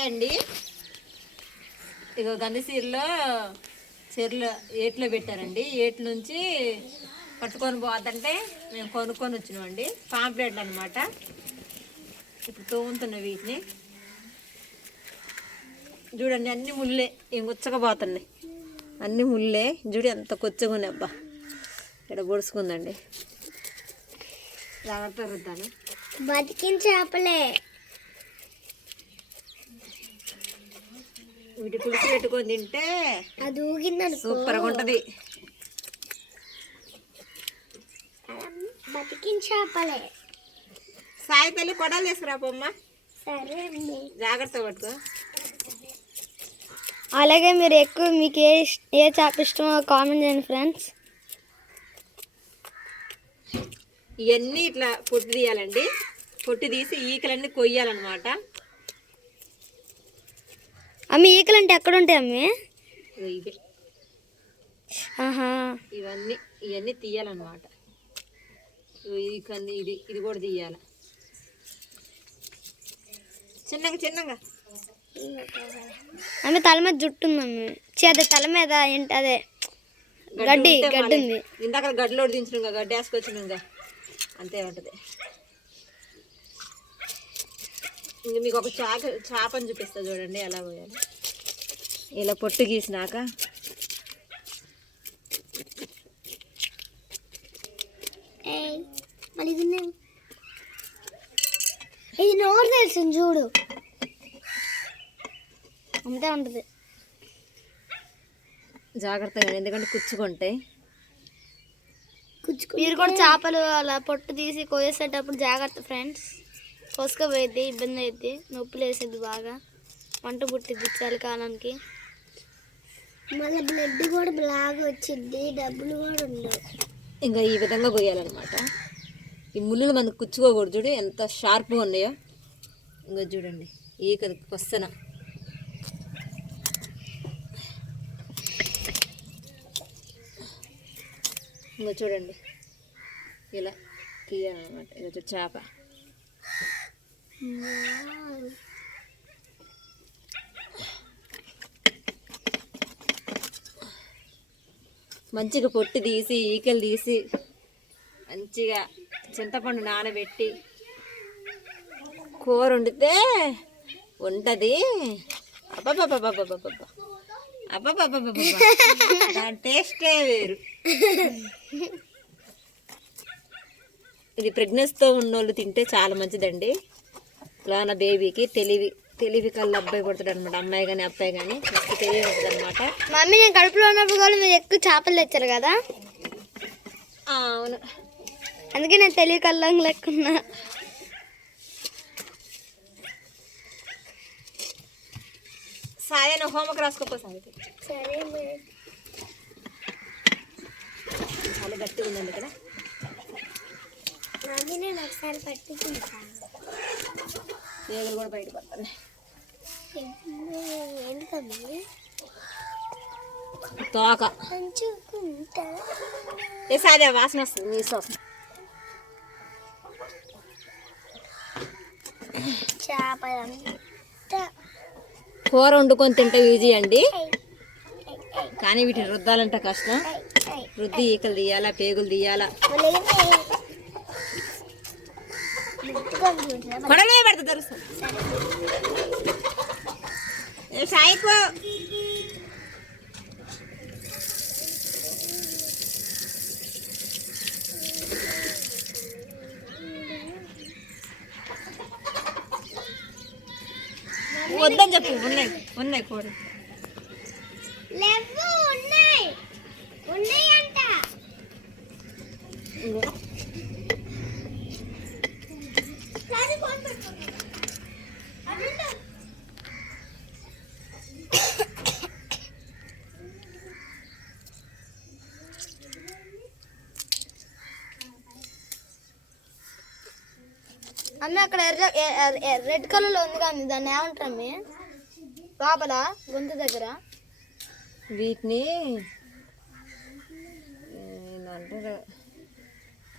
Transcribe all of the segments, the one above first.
Hi అండి ఇగో గంధసీరులో చెరులో ఏట్లో పెట్టారండి. ఏటి నుంచి పట్టుకొని పోతుంటే మేము కొనుక్కొని వచ్చినామండి. పాంప్లెట్లు అనమాట ఇప్పుడు తోముతున్న వీటిని. చూడండి అన్ని ముళ్ళే. ఏం గుచ్చకపోతున్నాయి. అన్ని ముళ్ళే. చూడు ఎంత కొచ్చగా అబ్బా. ఇక్కడ పొడుచుకుందండి. జాగ్రత్త రుద్దాను బతికిన చేపలే. వీటి పులుసు పెట్టుకొని తింటే అది ఊగిందని సూపర్గా ఉంటుంది. బతికిన చేపలే సాయి తల్లి కొడాలు సరే అండి జాగ్రత్త పట్టుకో. అలాగే మీరు ఎక్కువ మీకు ఏ ఏ చేప ఇష్టమో కామెంట్ చేయండి ఫ్రెండ్స్. ఇవన్నీ ఇట్లా పొట్టు తీయాలండి. పొట్టు తీసి ఈకలన్నీ కొయ్యాలన్నమాట. అమ్మి ఈకలు అంటే ఎక్కడ ఉంటాయి అమ్మి ఇవే. ఆహా. ఇవన్నీ ఇవన్నీ తీయాలన్నమాట. ఇది ఇది కూడా తీయాలి. చిన్నగా చిన్నగా. ఆమె తల మీద జుట్టు ఉంది అమ్మి. ఛీ, అదే తల మీద ఏంటి అదే గడ్డి గడ్డి ఉంది. ఇందాక గడ్డిలో దించినాగా గడ్డి వేసుకొచ్చినాగా అంతే ఉంటుంది. ఇంక మీకు ఒక చాక చేపని చూపిస్తా చూడండి ఎలా పోయాలి. ఇలా పొట్టు గీసినాక ఇది నోరు తెలిసింది చూడు. అంతే ఉంటుంది. జాగ్రత్తగా ఎందుకంటే కుచ్చుకుంటాయి మీరు కూడా చేపలు అలా పొట్టు తీసి కోసేటప్పుడు జాగ్రత్త ఫ్రెండ్స్ కోసుకపోయిద్ది ఇబ్బంది అయింది నొప్పులు వేసేది బాగా. వంట పుట్టిద్ది చలికాలానికి మళ్ళీ బ్లడ్ కూడా బాగా వచ్చింది డబ్బులు కూడా ఉండవు. ఇంకా ఈ విధంగా కొయ్యాలన్నమాట. ఈ ముళ్ళులు మనకు కుచ్చుకోకూడదు చూడు ఎంత షార్ప్గా ఉన్నాయో. ఇంకా చూడండి ఈక కొస్తన ఇంకా చూడండి ఇలా తీయాలన్నమాట. వచ్చి చేప. మంచిగా పొట్టు తీసి ఈకలు తీసి మంచిగా చింతపండు నానబెట్టి కూర వండితే ఉంటుంది. అబ్బబ్బబ్బబ్బబ్బబ్బబ్బ. అబ్బబ్బబ్బబ్బబ్బ. దాని టేస్టే వేరు. ఇది ప్రెగ్నెన్స్తో ఉన్నోళ్ళు తింటే చాలా మంచిదండి. బేబీకి తెలివి తెలివి కళ్ళ అబ్బాయి పుడతాడు అనమాట. అమ్మాయి కానీ అబ్బాయి కానీ మస్తు తెలివి ఉంటుంది అనమాట. మమ్మీ నేను కడుపులో ఉన్నప్పుడు కూడా మీరు ఎక్కువ చేపలు తెచ్చారు కదా? అవును. అందుకే నేను తెలియ కల్లం లెక్కున్నా. సాయి నువ్వు హోంవర్క్ రాసుకోపో సాయి. సరే చాలా గట్టిగా ఉందండి ఇక్కడ. మమ్మీ నేను ఒకసారి పట్టుకుంటాను. ఏగలు కూడా బయట పడుతున్నాయి ఎందుకమ్మీ తోక. పంచుకుంటా. ఏ సాది వాసన వస్తుంది నీ వాసన చేపలంతా. కూర వండుకొని తింటే ఈజీ అండి. కానీ వీటిని రుద్దాలంటే కష్టం. రుద్ది ఈకలు తీయాలా పేగులు తీయాలా. కొడలే పడుతుంది ఏ సాయికో వద్దని చెప్పు ఉన్నాయి ఉన్నాయి కోడి. లేవు ఉన్నాయి. ఉన్నాయంట ఇగో. అమ్మ అక్కడ ఎర్ర రెడ్ కలర్లో ఉంది కానీ దాన్ని ఏమంటారు అమ్మి? లోపల గొంతు దగ్గర. వీటిని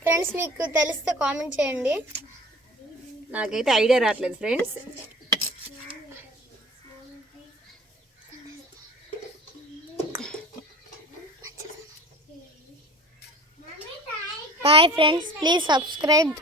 ఫ్రెండ్స్ మీకు తెలిస్తే కామెంట్ చేయండి. నాకైతే ఐడియా రావట్లేదు friends. Bye friends. Please subscribe.